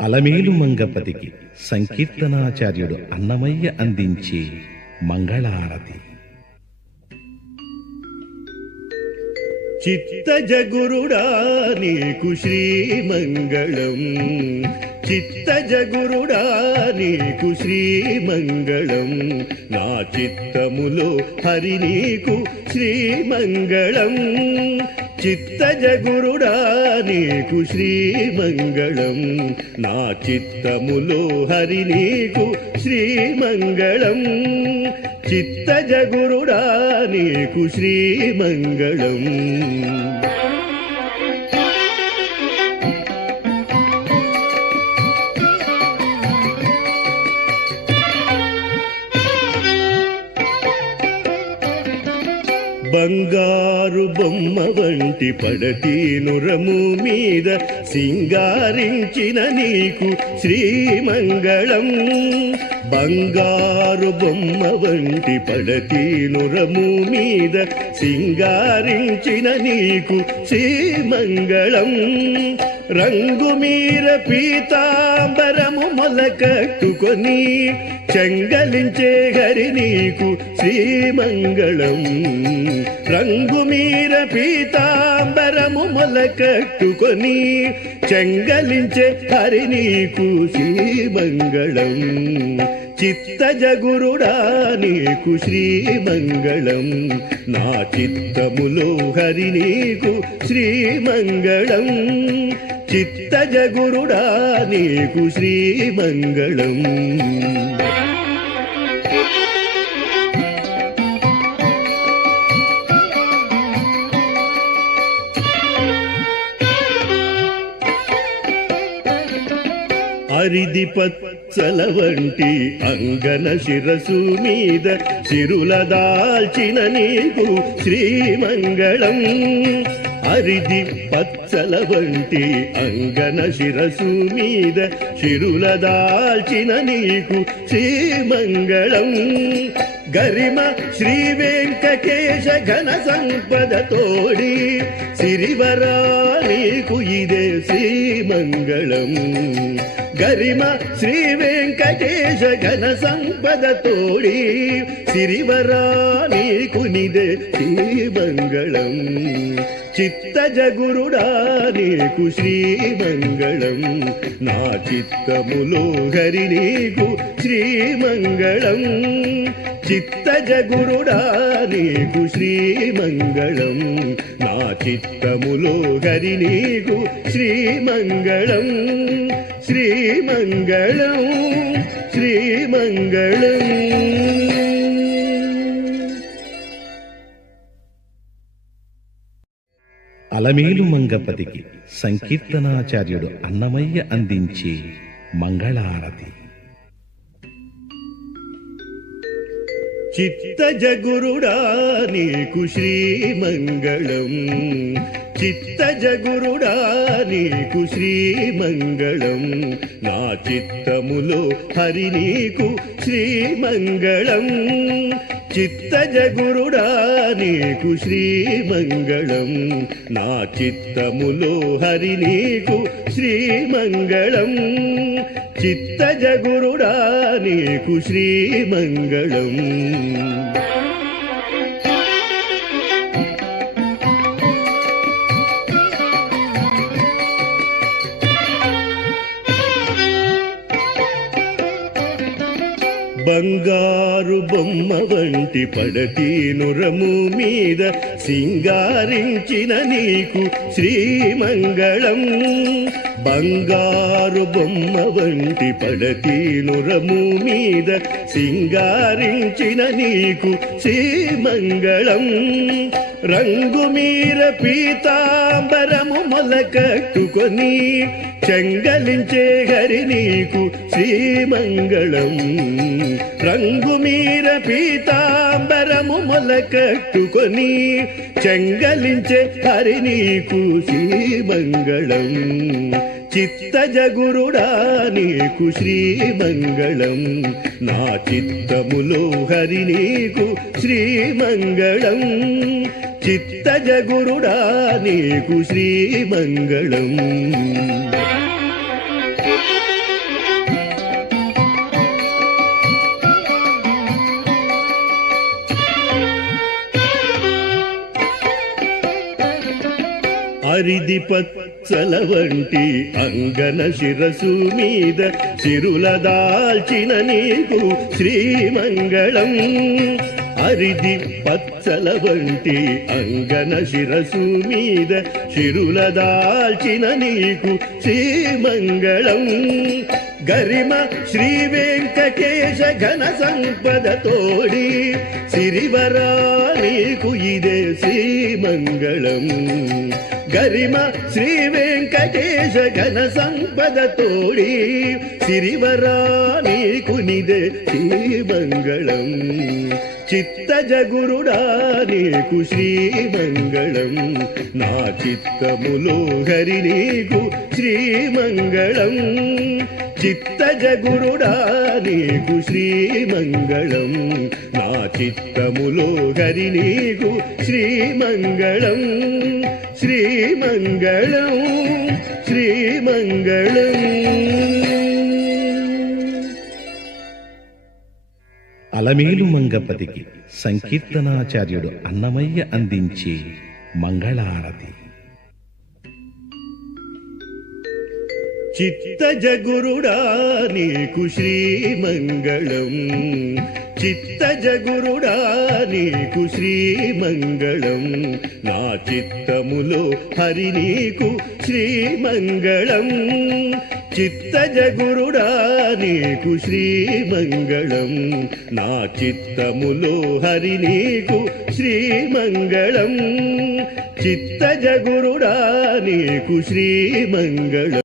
అలమేలు మంగపతికి సంకీర్తనాచార్యుడు అన్నమయ్య అందించే మంగళారతి. చిత్తజగురుడా నీకు శ్రీమంగళం, చిత్తజగురుడా నీకు శ్రీమంగళం, నా చిత్తములో హరి నీకు శ్రీమంగళం. చిత్తజగురుడా నీకు శ్రీమంగళం, నా చిత్తములో హరి నీకు శ్రీమంగళం. చిత్తజగురుడా నీకు శ్రీమంగళం. బంగారు బొమ్మ వంటి పడతీనురము మీద సింగారించిన నీకు శ్రీమంగళం. బంగారు బొమ్మ వంటి పడతీనురము మీద సింగారించిన నీకు శ్రీమంగళం. రంగుమీర పీతాంబరము మొలకట్టుకొని చెంగలించే హరి నీకు శ్రీమంగళం. రంగుమీర పీతాంబరము మొలకట్టుకొని చెంగలించే హరి నీకు శ్రీమంగళం. చిత్తజగురుడా నీకు శ్రీమంగళం, నా చిత్తములో హరి నీకు శ్రీమంగళం. చిత్తజగురుడా నీకు శ్రీమంగళం. అరిది పచ్చల వంటి అంగన శిరసు మీద సిరుల దాల్చిన నీకు శ్రీమంగళం. అరిది పచ్చల వంటి అంగన శిరసు మీద సిరుల దాల్చిన నీకు శ్రీమంగళం. గరిమ శ్రీ వెంకటేశ ఘన సంపద తోడి సిరివరా నీకు ఇదే శ్రీమంగళం. గరిమ శ్రీ వెంకటేశ ఘన సంపద తోడి సిరివరా నీకు నిదే శ్రీమంగళం. చిత్తజగురుడా నీకు శ్రీమంగళం, నా చిత్తములో హరి నీకు శ్రీమంగళం. చిత్తజగురుడా నీకు శ్రీమంగళం, నా చిత్తములో హరి నీకు శ్రీమంగళం. శ్రీమంగళం శ్రీమంగళం. అలమేలు మంగపతికి సంకీర్తనాచార్యుడు అన్నమయ్య అందించే మంగళారతి. చిత్తజగురుడా నీకు శ్రీమంగళం, చిత్తజగురుడా నీకు శ్రీమంగళం, నా చిత్తములో హరి నీకు శ్రీమంగళం. చిత్తజగురుడా నీకు శ్రీమంగళం, నా చిత్తములో హరి నీకు శ్రీమంగళం. చిత్తజగురుడా నీకు శ్రీమంగళం. బంగారు బొమ్మ వంటి పడతీనురము మీద సింగారించిన నీకు శ్రీమంగళం. బంగారు బొమ్మ వంటి పడతీనురము మీద సింగారించిన నీకు శ్రీమంగళం. రంగుమీర పీతాంబరము మొలకట్టుకొని చెంగలించే హరి నీకు శ్రీమంగళం. రంగుమీర పీతాంబరము మొలకట్టుకొని చెంగలించే హరి నీకు శ్రీమంగళం. చిత్తజగురుడా నీకు శ్రీమంగళం, నా చిత్తములో హరి నీకు శ్రీమంగళం. చిత్తజగురుడా నీకు శ్రీమంగళం. అరిది పచ్చల వంటి అంగన శిరసు మీద సిరుల దాల్చిన నీకు శ్రీమంగళం. అరిది పచ్చల వంటి అంగన శిరసు మీద శిరుల దాల్చిన నీకు శ్రీమంగళం. గరిమ శ్రీ వెంకటేశ ఘన సంపద తోడి సిరివరా నీకు ఇదే శ్రీమంగళం. గరిమ శ్రీ వెంకటేశ ఘన సంపద తోడి సిరివరా నీకు నిదే శ్రీమంగళం. చిత్తజ గురుడా నీకు శ్రీమంగళం. నా చిత్తములో హరి నీకు శ్రీమంగళం. చిత్తజ గురుడా నీకు శ్రీమంగళం. నా చిత్తములో హరి నీకు శ్రీమంగళం. శ్రీమంగళం శ్రీమంగళం. అలమేలు మంగపతికి సంకీర్తనాచార్యుడు అన్నమయ్య అందించే మంగళారతి. చిత్తజ గురుడా నీకు శ్రీమంగళం. చిత్తజ గురుడా నీకు శ్రీమంగళం. నా చిత్తములో హరి నీకు శ్రీమంగళం. చిత్తజ గురుడా నీకు శ్రీమంగళం. నా చిత్తములో హరి నీకు శ్రీమంగళం. చిత్తజ గురుడా నీకు శ్రీమంగళం.